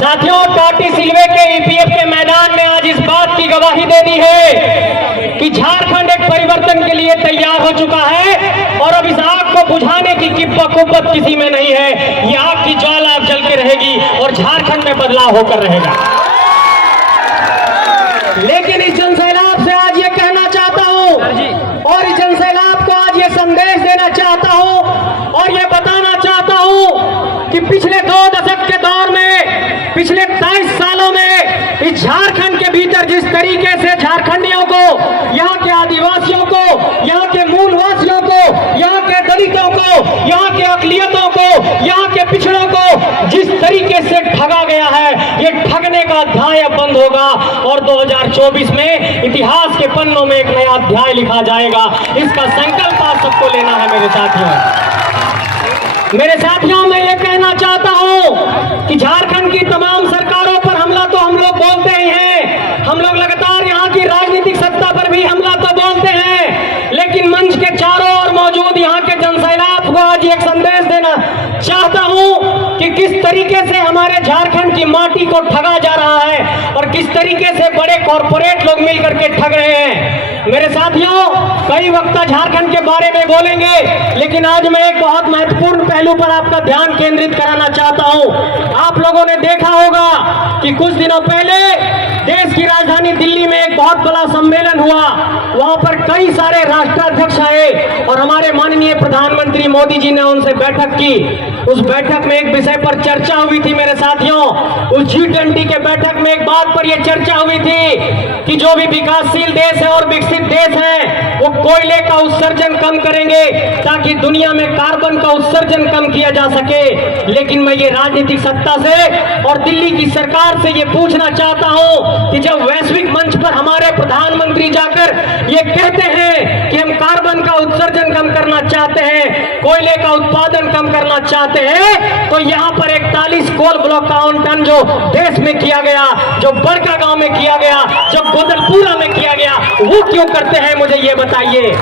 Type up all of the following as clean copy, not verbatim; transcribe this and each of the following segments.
साथियों, टाटी सिलवे के ईपीएफ के मैदान में आज इस बात की गवाही दे दी है कि झारखंड एक परिवर्तन के लिए तैयार हो चुका है और अब इस आग को बुझाने की कुव्वत किसी में नहीं है। ये आग की ज्वाला अब जल के रहेगी और झारखंड में बदलाव होकर रहेगा। लेकिन इस जनसैलाब से आज ये कहना चाहता हूं और इस जनसैलाब को आज ये संदेश देना चाहता हूं और ये बताना चाहता हूं कि पिछले 2 दशक के दौर में, पिछले 23 सालों में इस झारखंड के भीतर जिस तरीके से झारखंडियों को, यहाँ के आदिवासियों को, यहाँ के मूलवासियों को, यहाँ के दलितों को, यहाँ के अकलियतों को, यहाँ के पिछड़ों को जिस तरीके से ठगा गया है, ये ठगने का अध्याय अब बंद होगा और 2024 में इतिहास के पन्नों में एक नया अध्याय लिखा जाएगा। इसका संकल्प आप सबको लेना है मेरे साथियों। मेरे साथियों, मैं ये कहना चाहता हूं कि झारखंड की तमाम सरकारों पर हमला तो हम लोग बोलते ही हैं, हम लोग लगातार यहाँ की राजनीतिक सत्ता पर भी हमला तो बोलते हैं, लेकिन मंच के चारों ओर मौजूद यहाँ के जनसैलाब को आज एक संदेश देना चाहता हूं कि किस तरीके से हमारे झारखंड की माटी को ठगा जा रहा है और किस तरीके से बड़े कॉरपोरेट लोग मिलकर के ठग रहे हैं। मेरे साथियों, कई वक्ता झारखंड के बारे में बोलेंगे, लेकिन आज मैं एक बहुत महत्वपूर्ण पहलू पर आपका ध्यान केंद्रित कराना चाहता हूं। आप लोगों ने देखा होगा कि कुछ दिनों पहले देश की राजधानी दिल्ली में एक बहुत बड़ा सम्मेलन हुआ। वहां पर कई सारे राष्ट्राध्यक्ष आए और हमारे माननीय प्रधानमंत्री मोदी जी ने उनसे बैठक की। उस बैठक में एक विषय पर चर्चा हुई थी मेरे साथियों। उस G20 के बैठक में एक बात पर यह चर्चा हुई थी कि जो भी विकासशील देश है और विकसित देश है वो कोयले का उत्सर्जन कम करेंगे ताकि दुनिया में कार्बन का उत्सर्जन कम किया जा सके। लेकिन मैं ये राजनीतिक सत्ता से और दिल्ली की सरकार से ये पूछना चाहता हूं कि जब वैश्विक मंच पर हमारे प्रधानमंत्री जाकर ये कहते हैं कि हम कार्बन का उत्सर्जन कम करना चाहते हैं, कोयले का उत्पादन कम करना चाहते हैं, तो यहाँ पर 41 कोल ब्लॉक का आवंटन जो देश में किया गया, जो बड़का गांव में किया गया, जो गोदलपुरा में किया गया, वो क्यों करते हैं, मुझे ये बताइए।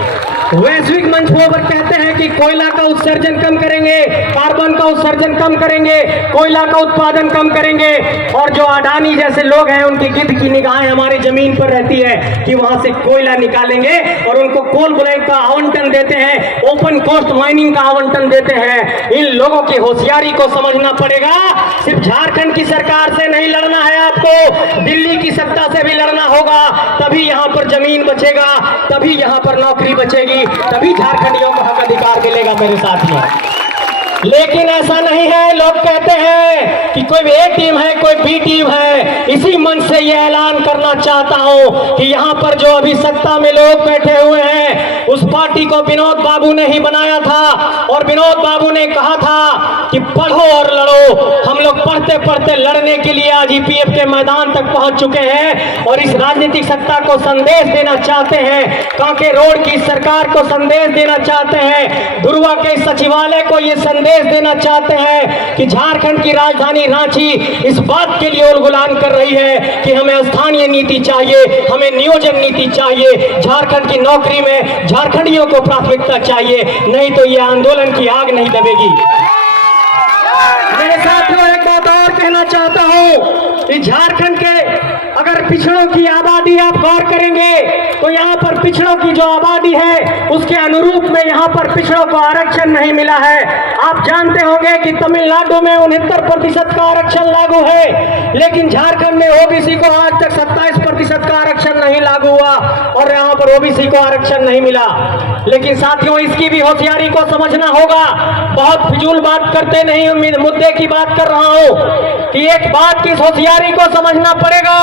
वैश्विक मंच पर कहते हैं कि कोयला का उत्सर्जन कम करेंगे, कार्बन का उत्सर्जन कम करेंगे, कोयला का उत्पादन कम करेंगे, और जो अडानी जैसे लोग हैं उनकी गिद्ध की निगाहें हमारी जमीन पर रहती है कि वहां से कोयला निकालेंगे और उनको कोल ब्लॉक का आवंटन देते हैं, ओपन कोस्ट माइनिंग का आवंटन देते हैं। इन लोगों की होशियारी को समझना पड़ेगा। सिर्फ झारखंड की सरकार से नहीं लड़ना है आपको, दिल्ली की सत्ता से भी लड़ना होगा, तभी यहाँ पर जमीन बचेगा, तभी यहाँ पर नौकरी बचेगी, तभी झारखंडियों को हक अधिकार मिलेगा मेरे साथियों। लेकिन ऐसा नहीं है। लोग कहते हैं कि कोई ए टीम है, कोई बी टीम है। इसी मंच से यह ऐलान करना चाहता हूं कि यहाँ पर जो अभी सत्ता में लोग बैठे हुए हैं, उस पार्टी को विनोद बाबू ने ही बनाया था और विनोद बाबू ने कहा था कि पढ़ो और लड़ो। हम लोग पढ़ते पढ़ते लड़ने के लिए आज ईपीएफ के मैदान तक पहुंच चुके हैं और इस राजनीतिक सत्ता को संदेश देना चाहते हैं, कांके रोड की सरकार को संदेश देना चाहते हैं, धुरवा के सचिवालय को ये संदेश देना चाहते हैं कि झारखंड की राजधानी रांची इस बात के लिए उलगुलान कर रही है कि हमें स्थानीय नीति चाहिए, हमें नियोजन नीति चाहिए, झारखंड की नौकरी में झारखंडियों को प्राथमिकता चाहिए, नहीं तो यह आंदोलन की आग नहीं दबेगी। मेरे साथियों, एक बात और कहना चाहता हूं कि झारखंड के अगर पिछड़ों की आबादी आप गौर करेंगे तो यहाँ पर पिछड़ों की जो आबादी है उसके अनुरूप में यहाँ पर पिछड़ों को आरक्षण नहीं मिला है। आप जानते होंगे कि तमिलनाडु में 69% का आरक्षण लागू है, लेकिन झारखंड में ओबीसी को आज तक 27% का आरक्षण नहीं लागू हुआ और यहाँ पर ओबीसी को आरक्षण नहीं मिला। लेकिन साथियों, इसकी भी होशियारी को समझना होगा। बहुत फिजूल बात करते नहीं, मुद्दे की बात कर रहा हूं कि एक बात की होशियारी को समझना पड़ेगा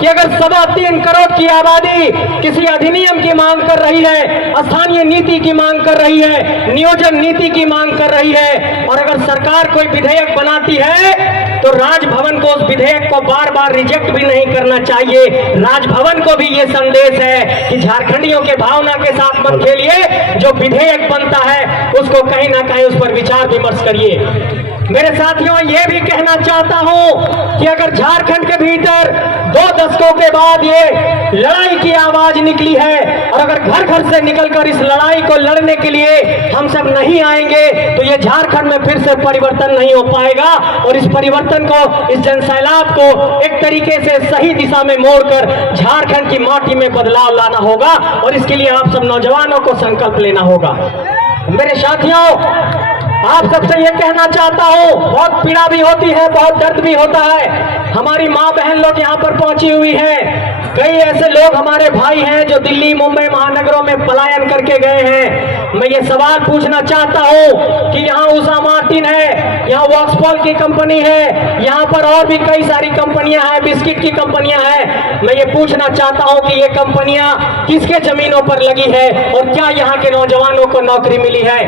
कि अगर 3.25 करोड़ की आबादी किसी अधिनियम की मांग कर रही है, स्थानीय नीति की मांग कर रही है, नियोजन नीति की मांग कर रही है, और अगर सरकार कोई विधेयक बनाती है तो राजभवन को उस विधेयक को बार बार रिजेक्ट भी नहीं करना चाहिए। राजभवन को भी ये संदेश है कि झारखंडियों के भावना के साथ मत खेलिए, जो विधेयक बनता है उसको कहीं ना कहीं उस पर विचार विमर्श करिए। मेरे साथियों, ये भी कहना चाहता हूं कि अगर झारखंड के भीतर 2 दशकों के बाद ये लड़ाई की आवाज निकली है और अगर घर घर से निकलकर इस लड़ाई को लड़ने के लिए हम सब नहीं आएंगे तो ये झारखंड में फिर से परिवर्तन नहीं हो पाएगा और इस परिवर्तन को, इस जनसैलाब इनकलाब को एक तरीके से सही दिशा में मोड़कर झारखंड की माटी में बदलाव लाना होगा और इसके लिए आप सब नौजवानों को संकल्प लेना होगा। मेरे साथियों, आप सबसे ये कहना चाहता हूँ, बहुत पीड़ा भी होती है, बहुत दर्द भी होता है। हमारी माँ बहन लोग यहाँ पर पहुंची हुई है। कई ऐसे लोग हमारे भाई हैं जो दिल्ली मुंबई महानगरों में पलायन करके गए हैं। मैं ये सवाल पूछना चाहता हूँ कि यहाँ उषा मार्टिन है, यहाँ वॉक्सपॉल की कंपनी है, यहाँ पर और भी कई सारी कंपनियां हैं, बिस्किट की कंपनियां हैं। मैं ये पूछना चाहता हूँ कि ये कंपनियां किसके जमीनों पर लगी है और क्या यहाँ के नौजवानों को नौकरी मिली है?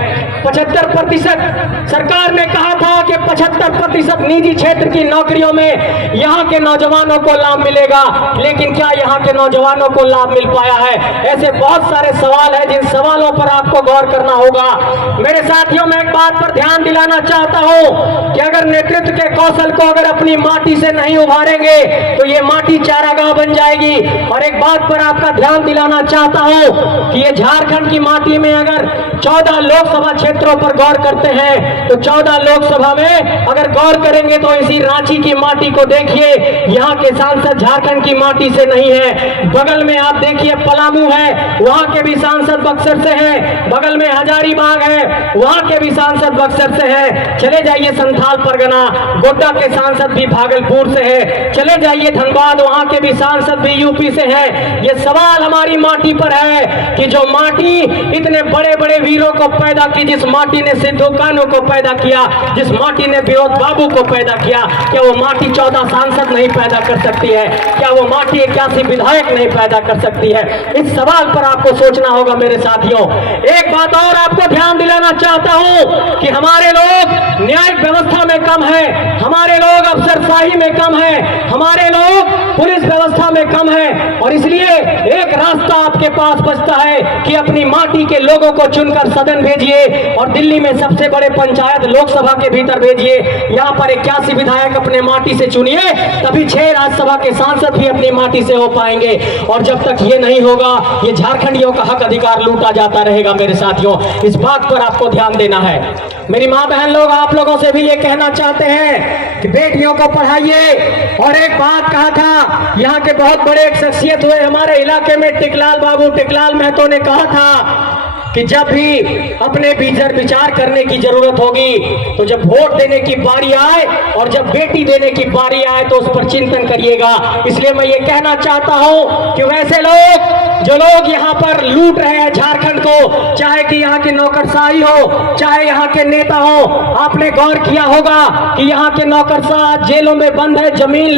75% सरकार ने कहा था कि 75% निजी क्षेत्र की नौकरियों में यहाँ के नौजवानों को लाभ मिलेगा, लेकिन क्या यहाँ के नौजवानों को लाभ मिल पाया है? ऐसे बहुत सारे सवाल हैं जिन सवालों पर आपको गौर करना होगा। मेरे साथियों, मैं एक बात पर ध्यान दिलाना चाहता हूँ कि अगर नेतृत्व के कौशल को अगर अपनी माटी से नहीं उभारेंगे तो ये माटी चारागाह बन जाएगी। और एक बात पर आपका ध्यान दिलाना चाहता हूँ कि ये झारखंड की माटी में अगर 14 लोकसभा क्षेत्रों पर गौर करते हैं तो 14 लोकसभा में अगर गौर करेंगे तो इसी रांची की माटी को देखिए, यहाँ के सांसद झारखंड की माटी से नहीं है। बगल में आप देखिए पलामू है, वहाँ के भी सांसद बक्सर से हैं। बगल में हजारीबाग है, वहाँ के भी सांसद बक्सर से हैं। चले जाइए संथाल परगना, गोड्डा के सांसद भी भागलपुर से है। चले जाइए धनबाद, वहाँ के भी सांसद भी यूपी से हैं। ये सवाल हमारी माटी पर है कि जो माटी इतने बड़े बड़े वीरों को पैदा की, जिस माटी ने सिद्धू कान्हू को पैदा किया, जिस माटी ने विनोद बाबू को पैदा किया, क्या वो माटी 14 सांसद नहीं पैदा कर सकती है? क्या वो माटी 81 विधायक नहीं पैदा कर सकती है? इस सवाल पर आपको सोचना होगा मेरे साथियों। एक बात और आपको ध्यान दिलाना चाहता हूं कि हमारे लोग न्यायिक व्यवस्था में कम है, हमारे लोग अफसरशाही में कम है, हमारे लोग पुलिस व्यवस्था में कम है, और इसलिए एक रास्ता आपके पास बचता है कि अपनी माटी के लोगों को चुनकर सदन भेजिए और दिल्ली में सबसे बड़े पंचायत लोकसभा के भीतर भेजिए। यहाँ पर 81 विधायक अपने माटी से चुनिए, तभी 6 राज्यसभा के सांसद भी अपनी माटी से हो पाएंगे। और जब तक ये नहीं होगा, ये झारखंडियों का हक अधिकार लूटा जाता रहेगा। मेरे साथियों, इस बात पर आपको ध्यान देना है। मेरी माँ बहन लोग आप लोगों से भी ये कहना चाहते हैं कि बेटियों को पढ़ाइए। और एक बात कहा था, यहाँ के बहुत बड़े एक शख्सियत हुए हमारे इलाके में, टिकलाल बाबू, टिकलाल महतो ने कहा था कि जब भी अपने भीतर विचार करने की जरूरत होगी तो जब वोट देने की बारी आए और जब बेटी देने की बारी आए तो उस पर चिंतन करिएगा। इसलिए मैं ये कहना चाहता हूं कि वैसे लोग जो लोग यहाँ पर लूट रहे हैं झारखंड को, चाहे कि यहाँ की नौकरशाही हो, चाहे यहाँ के नेता हो, आपने गौर किया होगा कि यहाँ के नौकरशाह जेलों में बंद है जमीन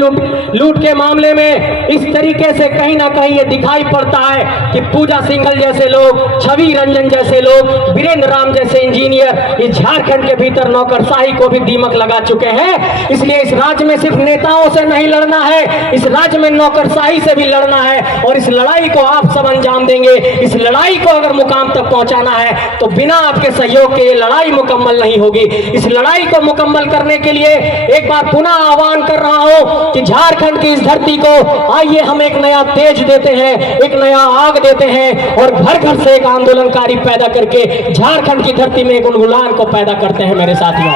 लूट के मामले में। इस तरीके से कहीं ना कहीं ये दिखाई पड़ता है कि पूजा सिंघल जैसे लोग, छवि रंजन जैसे लोग, वीरेंद्र राम जैसे इंजीनियर इस झारखंड के भीतर नौकरशाही को भी दीमक लगा चुके हैं। इसलिए इस राज्य में सिर्फ नेताओं से नहीं लड़ना है, इस राज्य में नौकरशाही से भी लड़ना है। और इस लड़ाई को आप सब अंजाम देंगे। इस लड़ाई को अगर मुकाम तक पहुंचाना है तो बिना आपके सहयोग के ये लड़ाई मुकम्मल नहीं होगी। इस लड़ाई को मुकम्मल करने के लिए एक बार पुनः आह्वान कर रहा हूं कि झारखंड की इस धरती को आइए हम एक नया तेज देते हैं, एक नया आग देते हैं और घर घर से एक आंदोलनकारी पैदा करके झारखंड की धरती में एक गुलगुलान को पैदा करते हैं। मेरे साथियों,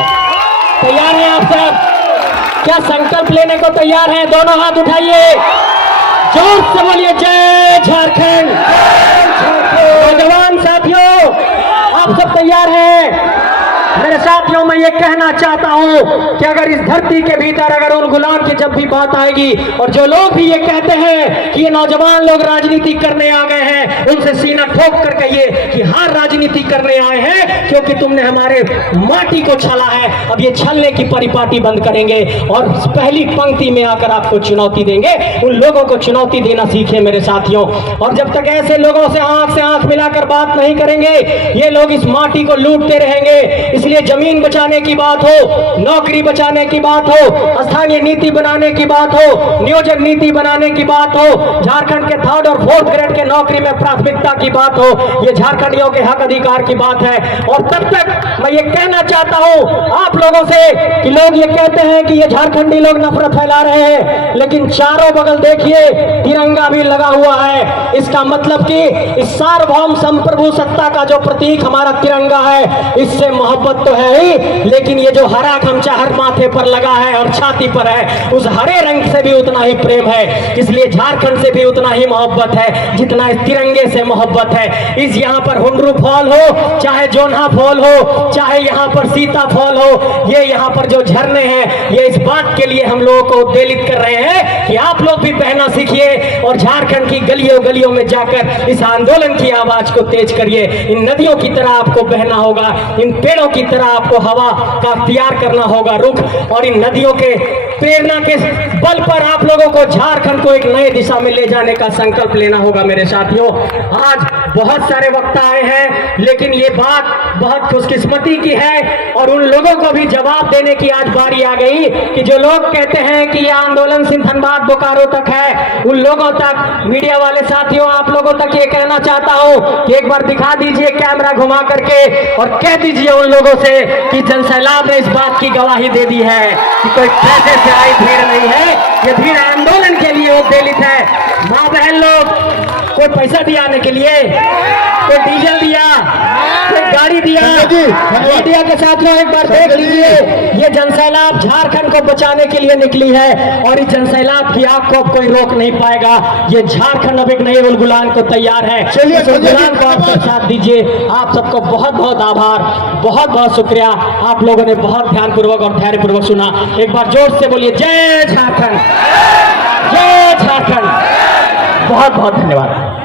तैयार हैं आप सब? क्या संकल्प लेने को तैयार हैं? दोनों हाथ उठाइए, जोर से बोलिए जय झारखंड। नौजवान साथियों, आप सब तैयार हैं? मेरे साथियों, मैं ये कहना चाहता हूं कि अगर इस धरती के भीतर अगर उन गुलाम की जब भी बात आएगी और जो लोग भी ये कहते हैं कि ये नौजवान लोग राजनीति करने आ गए हैं, उनसे सीना ठोक कर कहिए कि हाँ, राजनीति करने आए हैं क्योंकि तुमने हमारे माटी को छला है। अब ये छलने की परिपाटी बंद करेंगे और पहली पंक्ति में आकर आपको चुनौती देंगे। उन लोगों को चुनौती देना सीखे मेरे साथियों। और जब तक ऐसे लोगों से आंख मिलाकर बात नहीं करेंगे, ये लोग इस माटी को लूटते रहेंगे। इसलिए जमीन बचाने की बात हो, नौकरी बचाने की बात हो, स्थानीय नीति बनाने की बात हो, नियोजन नीति बनाने की बात हो, झारखंड के 3rd और 4th ग्रेड के नौकरी में प्राथमिकता की बात हो, ये झारखंडियों के हक अधिकार की बात है। और तब तक मैं ये कहना चाहता हूं आप लोगों से कि लोग ये कहते हैं कि ये झारखंडी लोग नफरत फैला रहे हैं, लेकिन चारों बगल देखिए तिरंगा भी लगा हुआ है। इसका मतलब कि इस सार्वभौम संप्रभु सत्ता का जो प्रतीक हमारा तिरंगा है, इससे मोहब्बत तो है ही, लेकिन ये जो हरा गमछा हर माथे पर लगा है और छाती पर है, उस हरे रंग से भी उतना ही प्रेम है। इसलिए झारखंड से भी उतना ही मोहब्बत है जितना इस तिरंगे से मोहब्बत है। इस यहाँ पर हुंडरू फॉल हो, चाहे जोन्हा फॉल हो, चाहे यहाँ पर सीता फॉल हो, ये यहाँ पर जो झरने हैं, ये इस बात के लिए हम लोगों को उत्तेजित कर रहे हैं कि आप लोग भी बहना सीखिए और झारखंड की गलियों गलियों में जाकर इस आंदोलन की आवाज को तेज करिए। इन नदियों की तरह आपको बहना होगा, इन पेड़ों की तरह आपको हवा का अख्तियार करना होगा रुख, और इन नदियों के प्रेरणा के बल पर आप लोगों को झारखंड को एक नए दिशा में ले जाने का संकल्प लेना होगा। मेरे साथियों, आज बहुत सारे वक्ता आए हैं, लेकिन ये बात बहुत खुशकिस्मती की है और उन लोगों को भी जवाब देने की आज बारी आ गई कि जो लोग कहते हैं कि ये आंदोलन सिंधनबाद बोकारो तक है, उन लोगों तक, मीडिया वाले साथियों, आप लोगों तक ये कहना चाहता हूं कि एक बार दिखा दीजिए कैमरा घुमा करके और कह दीजिए उन लोगों से कि जनसैलाब ने इस बात की गवाही दे दी है कि कोई पैसे से आई भीड़ नहीं है, ये भीड़ आंदोलन के लिए उत्तेजित है। माँ बहन लोग, कोई पैसा दिया आने के लिए, कोई डीजल दिया, कोई गाड़ी दिया। मीडिया के साथियों एक बार देख लीजिए, ये जनसैलाब झारखंड को बचाने के लिए निकली है और इस जनसैलाब की आग को अब कोई रोक नहीं पाएगा। ये झारखंड अब एक नए उलगुलान को तैयार है। चलिए उलगुलान को आप सब साथ दीजिए। आप सबको बहुत बहुत आभार, बहुत बहुत शुक्रिया। आप लोगों ने बहुत ध्यानपूर्वक और धैर्यपूर्वक सुना। एक बार जोर से बोलिए जय झारखंड, जय झारखंड। बहुत बहुत धन्यवाद।